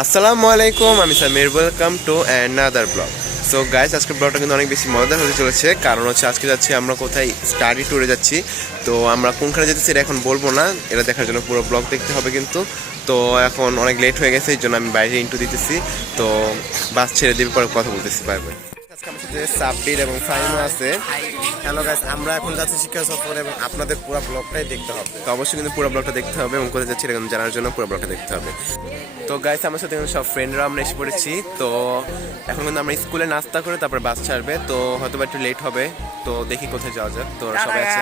আসসালামু আলাইকুম, আমি Samir. Welcome to another blog. So guys, আজকের ব্লগটা কিন্তু অনেক বেশি মজাদার হতে চলেছে, কারণ হচ্ছে আজকে যাচ্ছি আমরা কোথায়, স্টাডি ট্যুরে যাচ্ছি। তো আমরা কোনখানে যেতেছি এটা এখন বলবো না, এটা দেখার জন্য পুরো ব্লগ দেখতে হবে কিন্তু। তো এখন অনেক লেট হয়ে গেছে, এই জন্য আমি বাইরে ইন্টু দিতেছি। তো বাস ছেড়ে দিয়ে পরে কথা বলতেছি, বাই বাই। আজকে আমার সাথে সাব্বির এবং ফাহিমা আছে। হ্যালো গাইস, আমরা এখন যাচ্ছি শিক্ষা সফর এবং আপনাদের পুরো ব্লগটাই দেখতে হবে। তো অবশ্যই কিন্তু পুরো ব্লগটা দেখতে হবে এবং কোথায় যাচ্ছি এটা কিন্তু জানার জন্য পুরো ব্লগটা দেখতে হবে। তো গাইস, আমার সাথে কিন্তু সব ফ্রেন্ডরা আমরা এসে পড়েছি। তো এখন কিন্তু আমরা স্কুলে নাস্তা করে তারপর বাস ছাড়বে, তো হয়তো একটু লেট হবে। তো দেখি কোথায় যাওয়া যাক। তো সবাই আছে।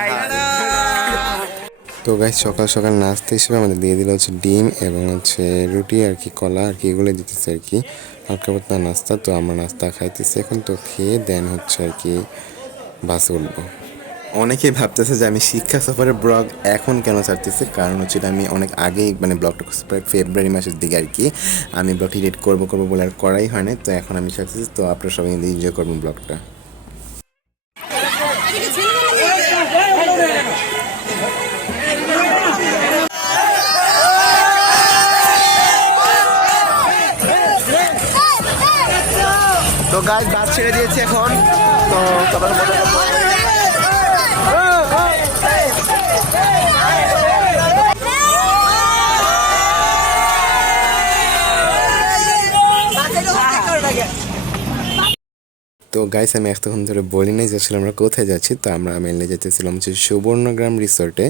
তো গাইস, সকাল সকাল নাস্তা হিসেবে আমাদের দিয়ে দিল হচ্ছে ডিম এবং হচ্ছে রুটি আর কি, কলা আর কি, এগুলো দিতেছে আর কি, হালকা পাতলা নাস্তা। তো আমরা নাস্তা খাইতেছি এখন, তো খেয়ে দেন হচ্ছে আর কি বাসে উঠবো। অনেকেই ভাবতেছে যে আমি শিক্ষা সফরের ব্লগ এখন কেন ছাড়তেছি, কারণ হচ্ছে আমি অনেক আগেই মানে ব্লগটা প্রায় ফেব্রুয়ারি মাসের দিকে আর কি আমি ব্লগটি এডিট করবো বলে আর করাই হয় না। তো এখন আমি ছাড়তেছি, তো আপনারা সবাই এনজয় করবেন ব্লগটা। তো গাইস, বাস ছেড়ে দিয়েছি এখন। তো সবাই তো গাইস, আমি এতক্ষণ ধরে বলি নাই যে আসলে আমরা কোথায় যাচ্ছি। তো আমরা মেনলি যেতেছিলাম হচ্ছে সুবর্ণগ্রাম রিসোর্টে।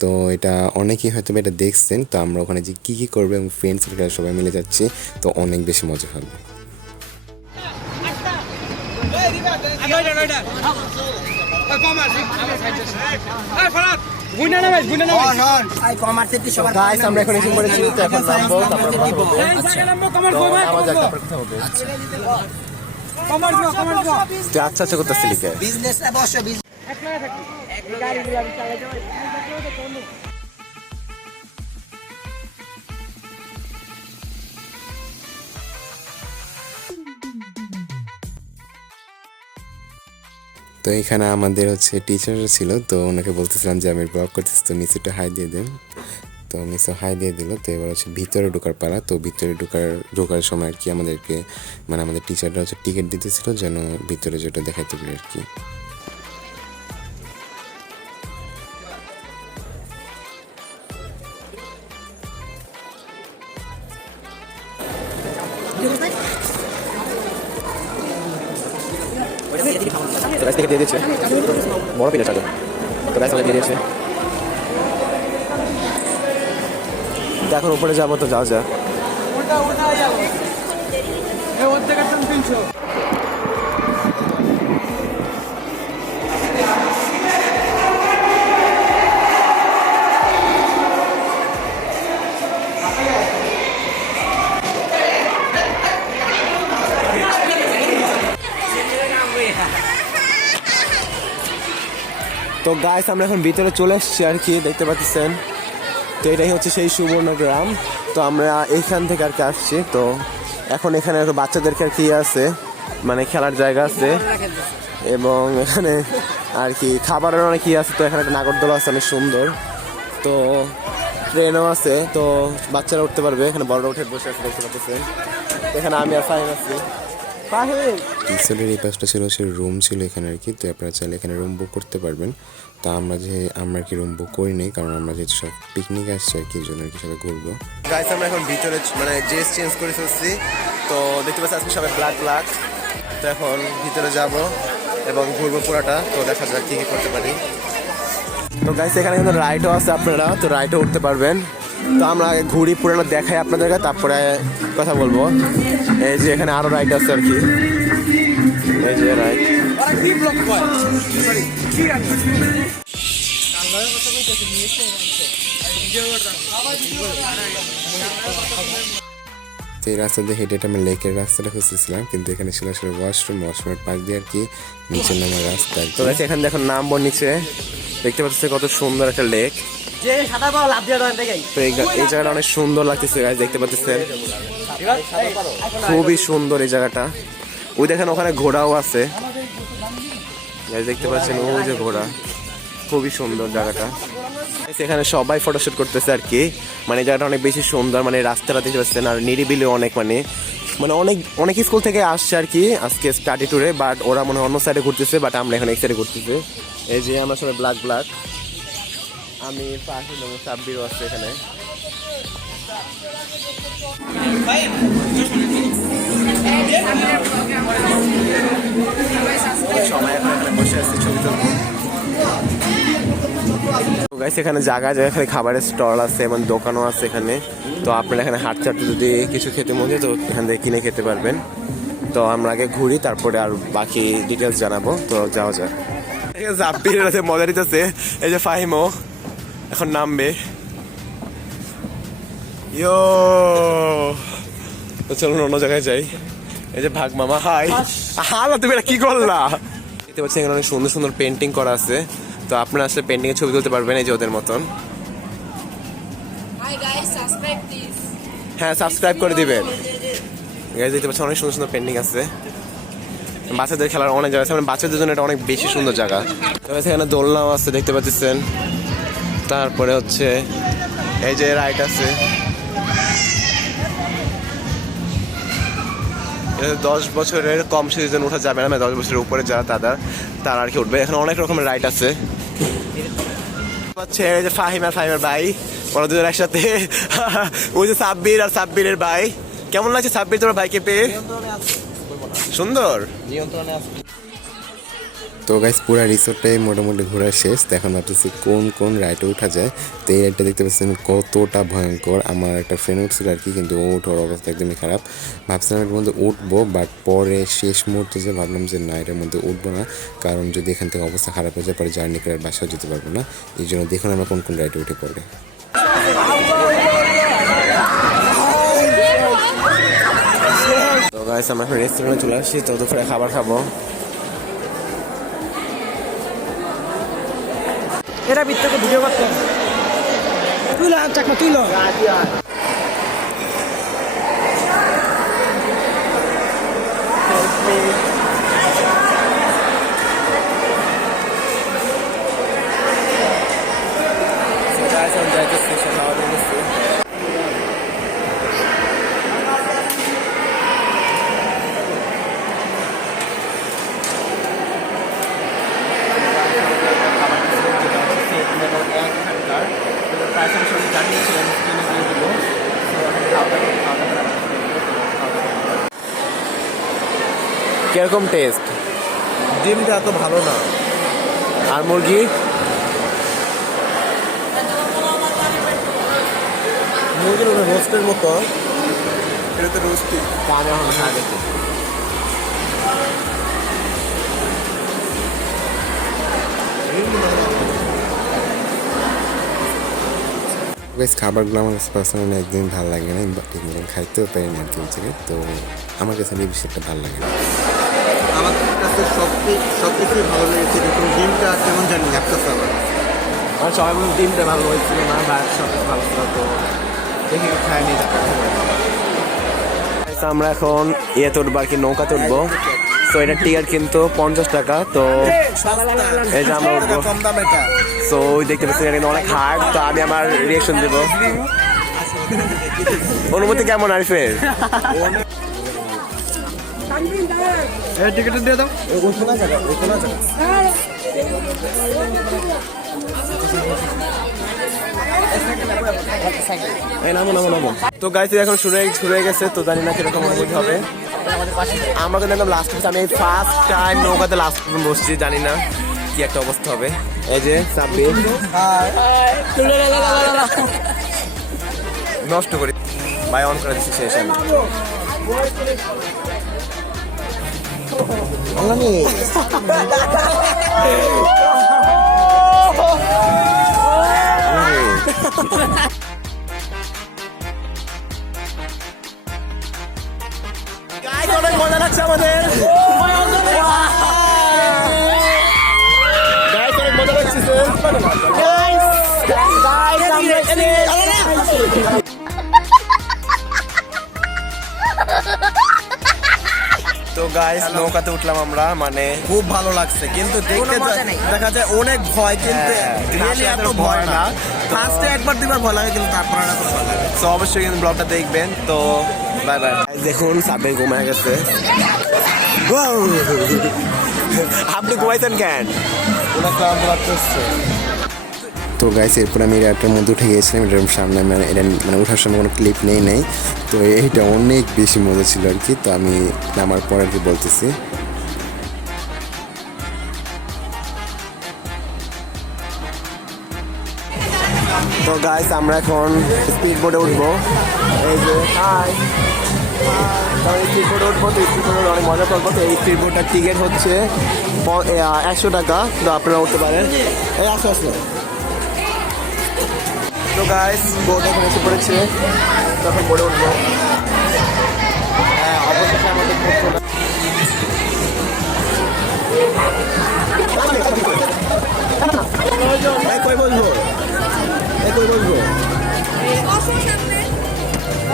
তো এটা অনেকেই হয়তো এটা দেখছেন। তো আমরা ওখানে যে কী কী করবো এবং ফ্রেন্ডস সবাই মিলে যাচ্ছি, তো অনেক বেশি মজা হবে। আমরা এখন এসে পড়েছি, তো এখন নামবো, তারপর আচ্ছা আচ্ছা করতেছি লিখে। তো এখানে আমাদের হচ্ছে টিচার ছিল, তো ওনাকে বলতেছিলাম যে আমি ব্লগ করতেছি, তো মিস একটু হাই দিয়ে দেন। তো মিসও হাই দিয়ে দিল। তো এবার হচ্ছে ভিতরে ঢোকার পালা। তো ভিতরে ঢোকার সময় আর কি আমাদেরকে মানে আমাদের টিচাররা হচ্ছে টিকিট দিতেছিল যেন ভিতরে যেটা দেখাইতে পারে আর কি। থেকে দিয়ে দিচ্ছে বড় পিঠা সাথে। তো গাইস, আমাদের দিয়ে দিয়েছে। এখন উপরে যাবো, তো যাওয়া যাক। তো গাইস, আমরা এখন ভিতরে চলে এসেছি আর কি, দেখতে পাচ্ছেন। তো এটাই হচ্ছে সেই সুবর্ণগ্রাম। তো আমরা এইখান থেকে আর কি আসছি। তো এখন এখানে বাচ্চাদেরকে আর কি আছে, মানে খেলার জায়গা আছে এবং এখানে আর কি খাবারের অনেক আছে। তো এখানে একটা নাগরদোলা আছে অনেক সুন্দর। তো ট্রেনও আছে, তো বাচ্চারা উঠতে পারবে। এখানে বড়রা উঠে বসে আছে, দেখতে পাচ্ছেন। এখানে আমি আর ফাহিম আছি। রিসোর্টের এই পাশটা ছিল সে রুম ছিল এখানে আর কি। তো আপনারা চাইলে এখানে রুম বুক করতে পারবেন। তো আমরা কি রুম বুক করি নাই, কারণ আমরা যেহেতু সব পিকনিক আসছি আর কি, জন্য আর কি সাথে ঘুরবো। গাইস, আমরা এখন ভিতরে মানে ড্রেস চেঞ্জ করে ফেলছি। তো দেখতে পাচ্ছি আজকে সবাই ব্ল্যাক। তো এখন ভিতরে যাব এবং ঘুরবো পুরাটা। তো দেখা যাক কি কি করতে পারি। তো গাইস, এখানে কিন্তু রাইডও আছে, আপনারা তো রাইডও উঠতে পারবেন। তো আমরা আগে ঘুরি, পুরানো দেখাই আপনাদেরকে, তারপরে কথা বলবো। এই যে এখানে আরো রাইড আছে আর কি, এই যে রাইড। তো এই রাস্তা দিয়ে হেঁটে আমি লেকের রাস্তাটা খুঁজতেছিলাম, কিন্তু এখানে ছিল আসলে ওয়াশরুমের পাশ দিয়ে আর কি নিচে নামার রাস্তা। তো গাইস, এখানে দেখুন নামবো নিচে, দেখতে পাচ্ছেন কত সুন্দর একটা লেক। তো এই জায়গাটা অনেক সুন্দর লাগতেছে গাইস, দেখতে পাচ্ছেন খুবই সুন্দর এই জায়গাটা। ওই দেখেন ওখানে ঘোড়াও আছে গাইস, দেখতে পাচ্ছেন ওই যে ঘোড়া, খুবই সুন্দর জায়গাটা। এখানে সবাই ফটোশুট করতেছে আর কি, মানে জায়গাটা অনেক বেশি সুন্দর, মানে রাস্তাটা দেখতে পাচ্ছেন, আর নিরিবিলি অনেক, মানে অনেক অনেক স্কুল থেকে আসছে আর কি আজকে স্টাডি ট্যুরে, বাট ওরা মনে হয় অন্য সাইডে ঘুরতেছে, বাট আমরা এখন এক সাইডে ঘুরতেছি। এই যে আমরা সবাই ব্ল্যাক ব্ল্যাক, আমি ফাহিম এবং সাব্বিরও আছে এখানে। সবাই এখন এখানে বসে আছে ছবি তুলবো। এখানে জায়গায় জায়গায় খাবারের স্টল আছে এবং দোকানও আছে এখানে, তো আপনারা এখানে হাঁটতে হাঁটতে যদি কিছু খেতে মন চায় তো এখান থেকে কিনে খেতে পারবেন। তো আমরা আগে ঘুরি, তারপরে আর বাকি ডিটেলস জানাবো, তো যাওয়া যাক। জাব্বির মজা দিতেছে, এই যে ফাহিমও এখন নামবে। ইয়ো, তো চলুন অন্য জায়গায় যাই। এই যে ভাগ মামা, হাই। হালা তুমি এটা কি করলা? দেখতে পাচ্ছি এখানে অনেক সুন্দর সুন্দর পেন্টিং করা আছে, তো আপনারা আসলে পেন্টিং এর ছবি তুলতে পারবেন এই যে ওদের মতন। হ্যাঁ, সাবস্ক্রাইব করে দিবেন। গাইস দেখতে পাচ্ছেন অনেক সুন্দর সুন্দর পেন্টিং আছে, বাচ্চাদের খেলার অনেক জায়গা আছে, মানে বাচ্চাদের জন্য এটা অনেক বেশি সুন্দর জায়গা। এখানে দোলনাও আছে দেখতে পাচ্ছেন, তারপরে হচ্ছে এই যে রাইড আছে, 10 বছরের কম সিজন উঠা যাবে না, 10 বছরের উপরে যারা তারা আর কি উঠবে। এখানে অনেক রকমের রাইড আছে। এই যে ফাহিম আর ফাহিমের ভাই, ওরা দুজন একসাথে। ওই যে সাব্বির আর সাব্বিরের ভাই। কেমন লাগছে সাব্বির তোমার ভাইকে পেয়ে? সুন্দর। তো গাইস পুরা রিসোর্টে মোটামুটি ঘোরা শেষ, তো এখন ভাবতেছি কোন কোন রাইডে উঠা যায়। তো এই রাইডটা দেখতে পাচ্ছেন কতটা ভয়ঙ্কর। আমার একটা ফ্রেন্ড উঠছিল আর কি, কিন্তু ও ওঠার অবস্থা একদমই খারাপ। ভাবছিলাম এর মধ্যে উঠবো, বাট পরে শেষ মুহূর্তে যে ভাবলাম যে না, এটার মধ্যে উঠবো না, কারণ যদি এখান থেকে অবস্থা খারাপ হয়ে যায় পরে জার্নি করে বাসায় যেতে পারবো না। এই জন্য দেখুন আমরা কোন কোন রাইডে উঠে পড়বে। তো গাইস আমরা এখন রেস্টুরেন্টে চলে আসছি, তো দুপুরে খাবার খাবো। এরা ভিতরে ভিডিও করতে তুইলা চাকা তুইল কিরকম টেস্ট? ডিমটা এত ভালো না। আর মুরগি? মুরগির রোস্টের মতো, এটা তো রোস্টি। আমি এখন খাওয়া দেখি। বেশ খাবারগুলো আমার কাছে পার্সোনালি একদমই ভালো লাগে না, ঠিকমতো খাইতেও পারি না আর কি হচ্ছে, তো আমার কাছে এই বিষয়টা ভালো লাগে না। আমার কাছে সব কিছুই ভালো লেগেছে, কিন্তু ডিমটা কেমন জানি একটা সালাদ। আমার সবাই বলুন ডিমটা ভালো হয়েছিল না, বা সব কিছু ভালো ছিল, তো দেখি খাই নিয়ে যাবো। আমরা এখন ইয়েতে উঠবো আর কি, নৌকাতে উঠবো। তো এটার টিকিট কিন্তু 50 টাকা। তো এই যে আমরা উঠবো, কম দাম এটা। তো ওই দেখতে পাচ্ছি এটা কিন্তু অনেক হার্ড। তো আমি আমার রিয়েকশন দেবো। অনুভূতি কেমন আরিফের? টিকিট দিয়ে দাও। তো গাইস এখন শুরু হয়ে গেছে, তো জানি না কিরকম অনুভূতি হবে। আমরা কিন্তু একদম লাস্ট, আমি ফার্স্ট টাইম নৌকাতে লাস্ট বসছি, জানি না কি একটা অবস্থা হবে। এই যে সাব্বির নষ্ট করি ভাই, অন করে দিচ্ছি শেষ অনেক মজা লাগছে আমাদের। অনেক মজা লাগছে। তো গাইস নৌকাতে উঠলাম আমরা, মানে খুব ভালো লাগছে, কিন্তু দেখতে দেখা যায় অনেক ভয়, কিন্তু রিয়েলি এত ভয় না। ফার্স্টে একবার দুবার ভয় লাগে, কিন্তু তারপর আর এত ভয় লাগে। তো অবশ্যই কিন্তু ব্লগটা দেখবেন। তো বাই বাই। দেখুন সাবির ঘুমায় গেছে। আপনি ঘুমাইছেন কেন? তো গাইস এরপর আমি এটার মধ্যে উঠে গিয়েছিলাম, এটার সামনে এটা মানে ওঠার সময় কোনো ক্লিপ নেই। তো এইটা অনেক বেশি মজা ছিল আর কি। তো আমি নামার পর আর কি বলতেছি। তো গাইস আমরা এখন স্পিড বোটে উঠবো। এই যে হাই, স্পিড বোটে উঠবো। তো স্পিড বোটে অনেক মজা করবো। তো এই স্পিড বোটটার টিকিট হচ্ছে 100 টাকা। তো আপনারা উঠতে পারেন। এই আসো। তো গাইস বোট এখন এসে পড়েছে, তখন বোটে উঠবো। হ্যাঁ, অবশেষে আমাদের কই বলবো,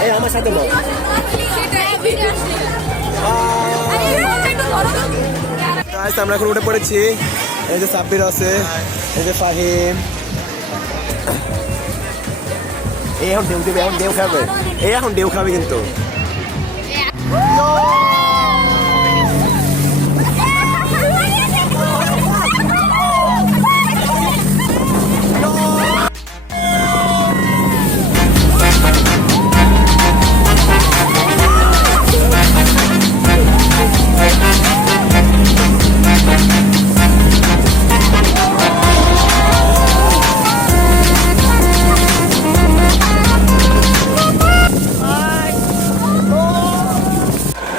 এই আমার সাথে বল। গাইস আমরা এখন উঠে পড়েছি। এই যে সাব্বির আছে, এই যে ফাহিম। এই এখন ঢেউ দেবে, এখন ঢেউ খাবে, এখন ঢেউ খাবে কিন্তু।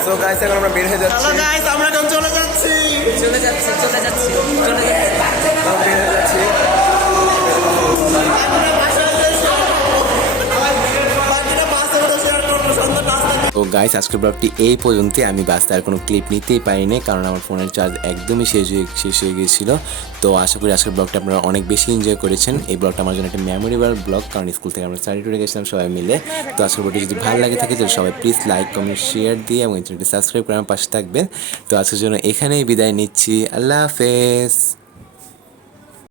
তো গাইস এখন আমরা বের হয়ে যাচ্ছি। গাইস আমরা এখন চলে যাচ্ছি। বের হয়ে যাচ্ছি। তো গাইস আজকের ব্লগটি এই পর্যন্তই। আমি বাসে আর কোনো ক্লিপ নিতেই পারিনি, কারণ আমার ফোনের চার্জ একদমই শেষ হয়ে গিয়েছিল। তো আশা করি আজকের ব্লগটা আপনারা অনেক বেশি এনজয় করেছেন। এই ব্লগটা আমার জন্য একটা মেমোরেবল ব্লগ, কারণ স্কুল থেকে আমরা স্টাডি টুরে গেছিলাম সবাই মিলে। তো আজকের ব্লগটি যদি ভালো লাগে থাকে তাহলে সবাই প্লিজ লাইক কমেন্ট শেয়ার দিয়ে এবং চ্যানেলটি সাবস্ক্রাইব করে আমার পাশে থাকবেন। তো আজকের জন্য এখানেই বিদায় নিচ্ছি। আল্লাহ হাফেজ।